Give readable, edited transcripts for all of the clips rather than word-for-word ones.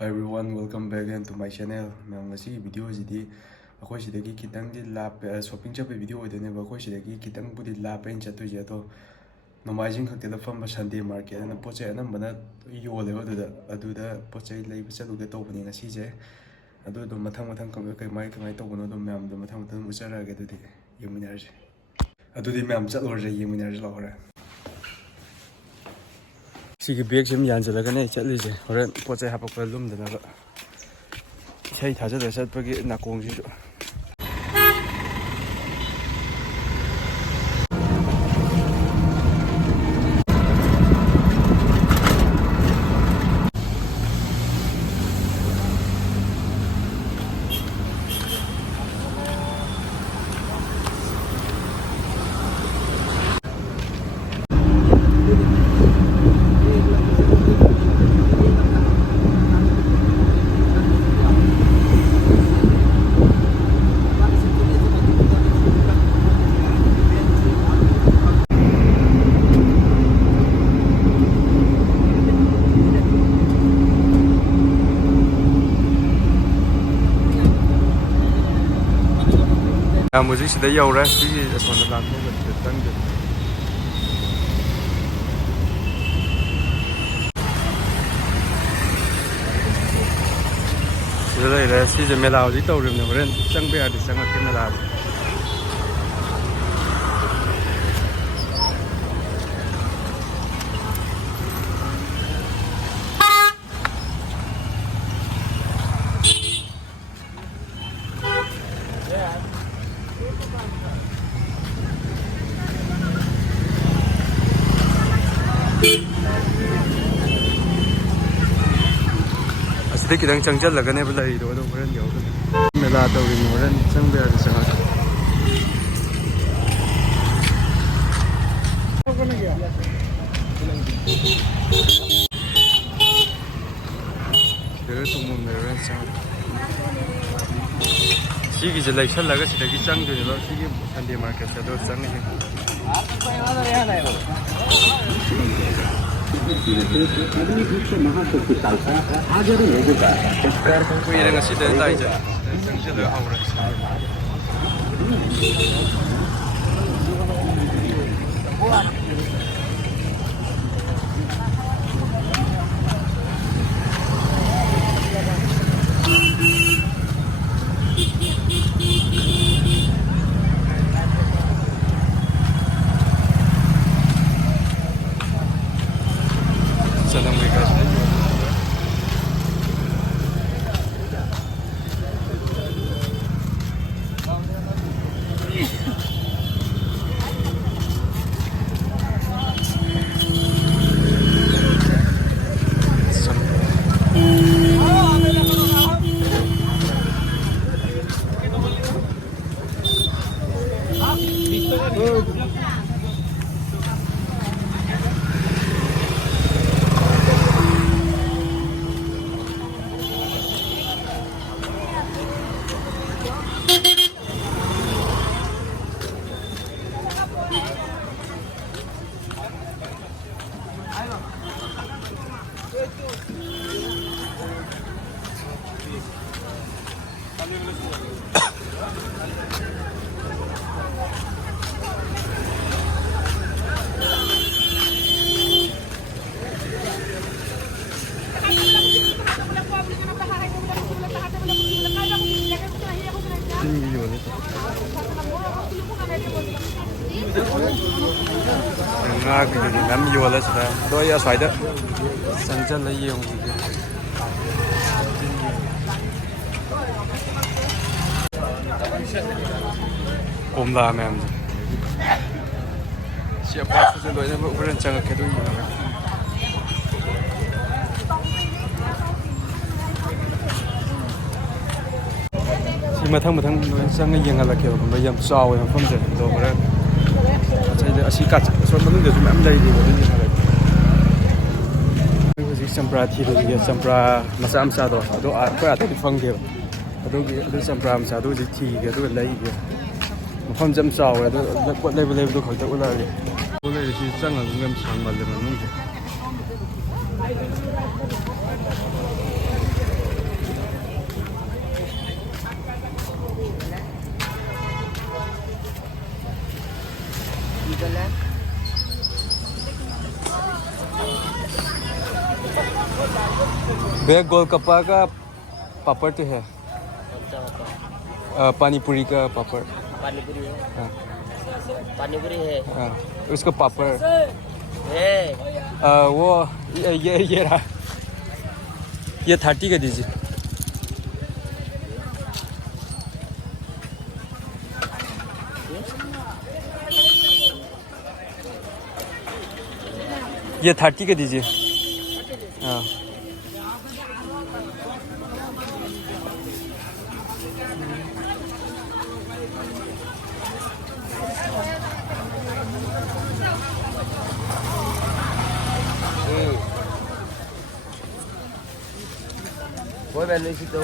Hi everyone, welcome back again to my channel. Ngasi video jidi akhoi sidagi kitang di lap shopping chap video odene ba akhoi sidagi kitang budi lap en chatu je to nomajing khakte da fam Sunday market na poche anam bana yo le aduda poche lei chalu ge to bani ngasi je adu do mathang kai mai to bono do myam do mathang uchara ge de yemunar je adu di myam chalor je yemunar je lawra सिगी बैग से यानजलगने चलिसे होरेन पोचे हापक लुमदना इसाई थाजदा चटपगी नाकोंगसिसु मुझे सीधा ही हो रहा है कि सोने लाख में तंग ये ले रहा है सीधे मेला हो जी तो रूम में बरें चंग पे आदि चंग के मेला Jadi kita cangcal lah kan ya bela itu ada orang jauh kan. Mela atau ini orang cang biar sangat. Jadi tunggu mereka sangat. Sigi jelek sel lagi sih lagi cang jadi loh sigi Sunday market ada cang ni. कोई रंग C दे दाई जा संग ले आउ रहा cái gì ngắm vô là sẽ đôi xoài đó chân chân lấy nhiều ôm la mẹ em siapa pun sudah ada ukuran jangan kedua si mathang jangan yang ala kau kau yang saw yang pun jadi tu orang saya asyik kat soal mana dia cuma ambil dia boleh ni hari sampra tiada dia sampra masa amsa tu apa ada di fang dia itu sampra amsa tu jadi tiga tu lagi dia macam jam saw itu buat level tu kau tak ular dia boleh si jangan ngam sang malam nanti भैया गोलगप्पा का पापड़ तो है, पानी पूरी का पापड़। पानी पूरी है। हाँ पानी पूरी है। हाँ, उसका पापड़ है। वो ये रहा, ये 30 का दीजिए। ये 30 का दीजिए। हाँ वो मैंने इसी तो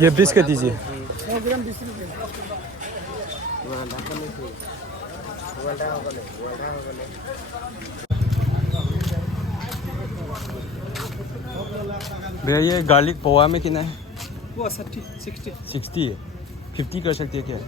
ये 20 का दीजिए। भैया ये गार्लिक पोहा में कितना है? वो 60 है, 50 कर सकते हैं क्या?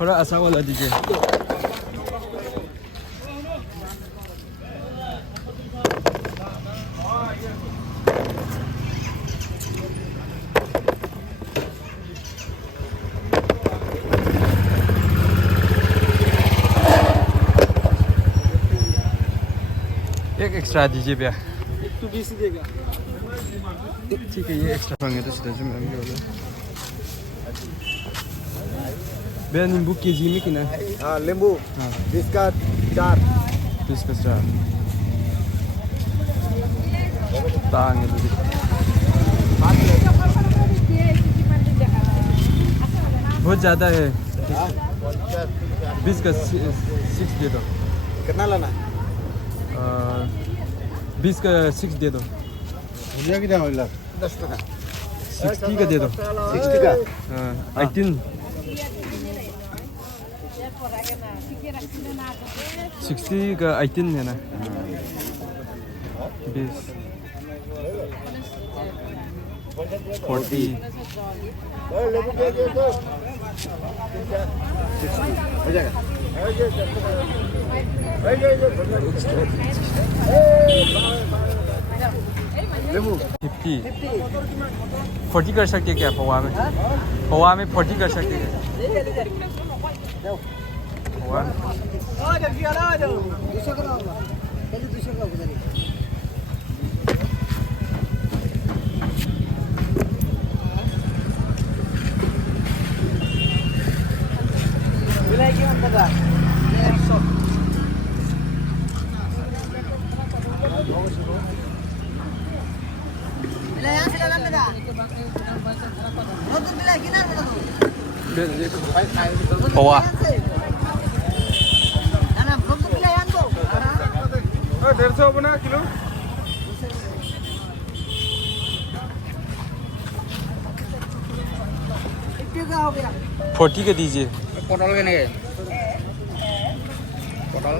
थोड़ा अच्छा वाला दीजिए। एक एक्स्ट्रा दीजिए भैया। 120 देगा। ठीक है, ये एक्स्ट्रा मांगे तो सीधा जो भैया नींबू केजी में कितना है? हाँ नींबू हाँ 20 का 4। 20 का 4 तांगे दीजिए। बहुत ज़्यादा है, 20 का 6 दे दो। कितना लाना? 20 का 6 दे दो। भुजिया कितना होला? 10 टका। 60 का दे दो। 60 का। हाँ 18 60 का 18 है ना? 20 40 लेबू दे दे तो हो जाएगा। लेबू 50 40 कर सकते हैं क्या पोहा में? पोहा में 40 कर सकते हैं? पोहा में पोहा 150 बना किलो। हो गया। 40 के दीजिए। पोटल के नहीं पोटल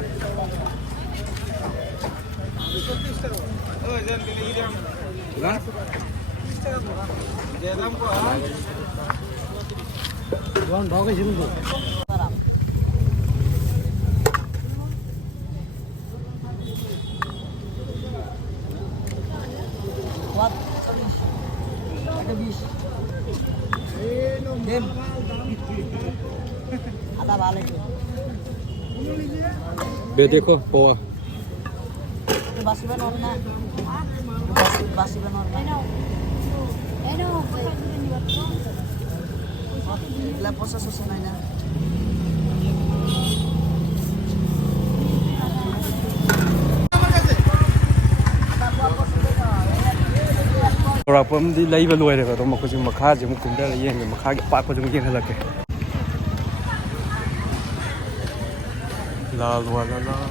बे देखो poha basi benar na basi benar la posa susunay na ꯄꯨꯔꯛꯄ ꯑꯃꯗꯤ ꯂꯩꯕ ꯂꯣꯏꯔꯦꯕ ꯑꯗꯣ ꯃꯈꯣꯏꯁꯨ ꯃꯈꯥꯁꯦ ꯑꯃꯨꯛ ꯀꯨꯝꯊꯔ ꯌꯦꯡꯉꯦ, ꯃꯈꯥꯒꯤ ꯑꯄꯥꯛꯄꯁꯨ ꯑꯃꯨꯛ ꯌꯦꯡꯍꯜꯂꯛꯀꯦ꯫ ꯂꯥꯜ ꯋꯥꯂꯥ ꯂꯥꯜ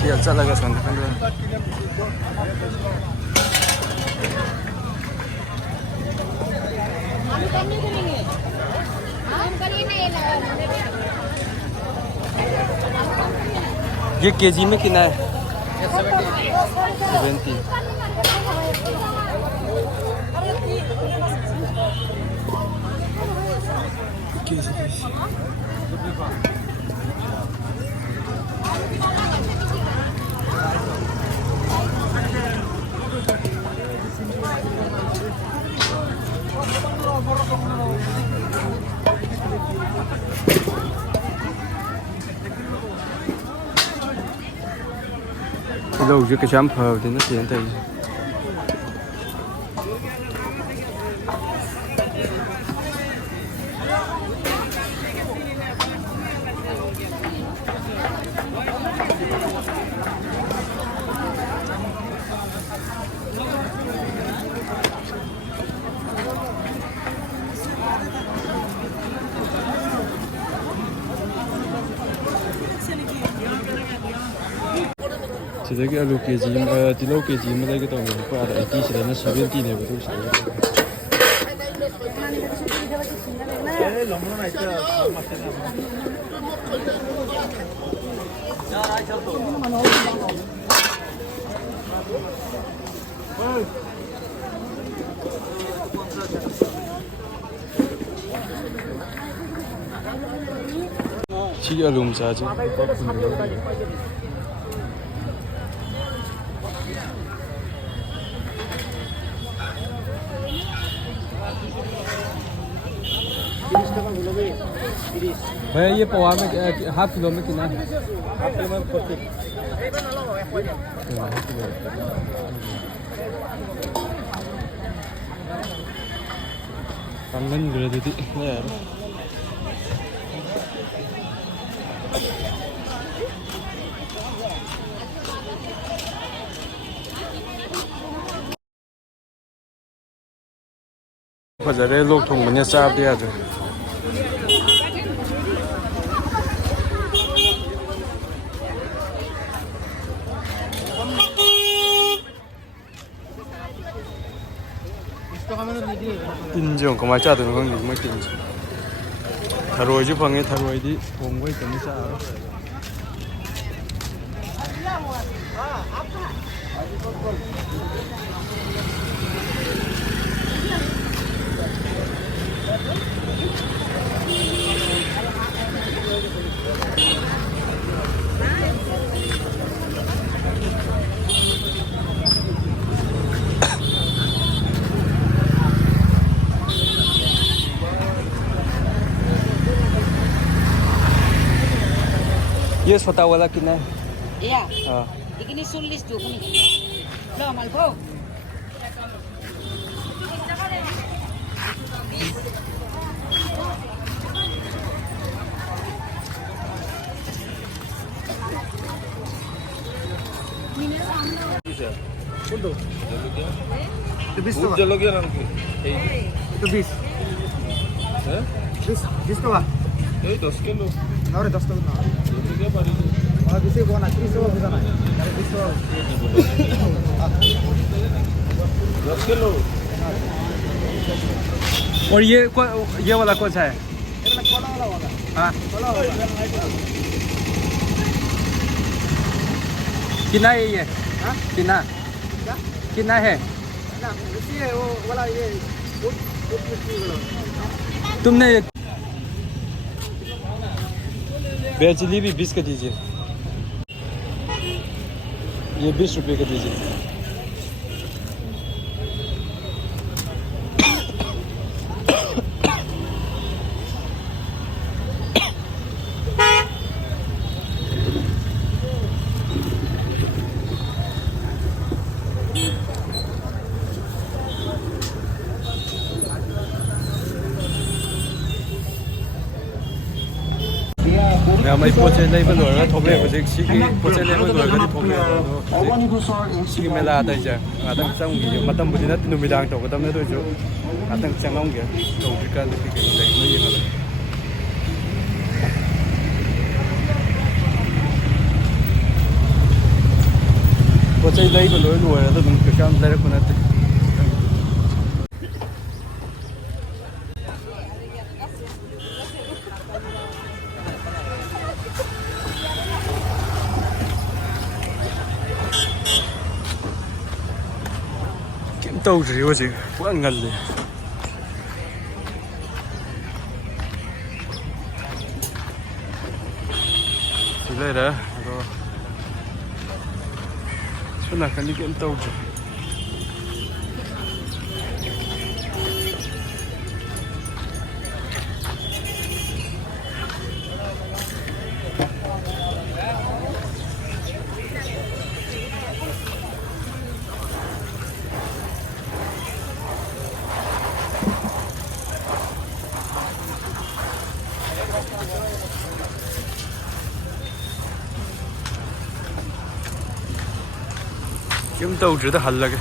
Siya talaga sa kanila. ये केजी में कितना है? 70. Lâu chứ cái chám phờ thì nó tiền tới. Sidagi alu kg tilo kg ma dai ka taw ni pa da 80 sida na 70 ne ba tu sa chi alum sa ji भैया ये पवा में half kilo में कितना है? Half kilo में 40. Kangen berarti di ya. फजरे लोग थोंबने चाब दिया जो 인정 그만 짜드는 건 정말 인정 타로이지 방에 타로이디 공부에 때문에 짜 ये छोटा वाला कितना है? Iya. हाँ Ini sulis tuh ini. Lo malbo. भूत जलोगे ना उनकी Itu bis. हैं Bis tuh lah. ये 10 किलो Nore 10 tuh. ये क्या पारी Oh, bisa gua nak 30 bisa nak. Dari 10 kilo और ये वाला कौन सा है? हाँ कितना है ये? हाँ? कितना क्या? कितना है? Nah, mesti वो वाला ये बहुत mesti वाला. तुमने बेच जलेबी 20 का दीजिए ये 20 रुपए का दीजिए may poche level lorga thobe hojik sigi poche level lorga di thobe sigi mela ta ja atang chang gi matam budi na tinu midang to kadam na do jo atang chang long ge to dikal di ke le no ye hala ꯄꯣꯠ ꯆꯩ ꯂꯩꯕ ꯂꯣꯏ ꯂꯣꯏꯔꯒ ꯑꯗꯨꯝ ꯀꯩꯁꯨ ꯌꯥꯝ ꯂꯩꯔꯛꯄ ꯅꯠꯇꯦ ꯀꯩꯝ ꯇꯧꯗ꯭ꯔꯤ ꯍꯧꯖꯤꯛ ꯄꯨꯔꯥ ꯉꯜꯂꯤ ꯁꯤ ꯂꯩꯔꯦ ꯑꯗꯣ ꯁꯣꯝ ꯅꯥꯀꯟꯗꯤ ꯀꯩꯝ ꯇꯧꯗ꯭ꯔꯤ ꯀꯩꯝ ꯇꯧꯗ꯭ꯔꯤꯗ ꯍꯜꯂꯒꯦ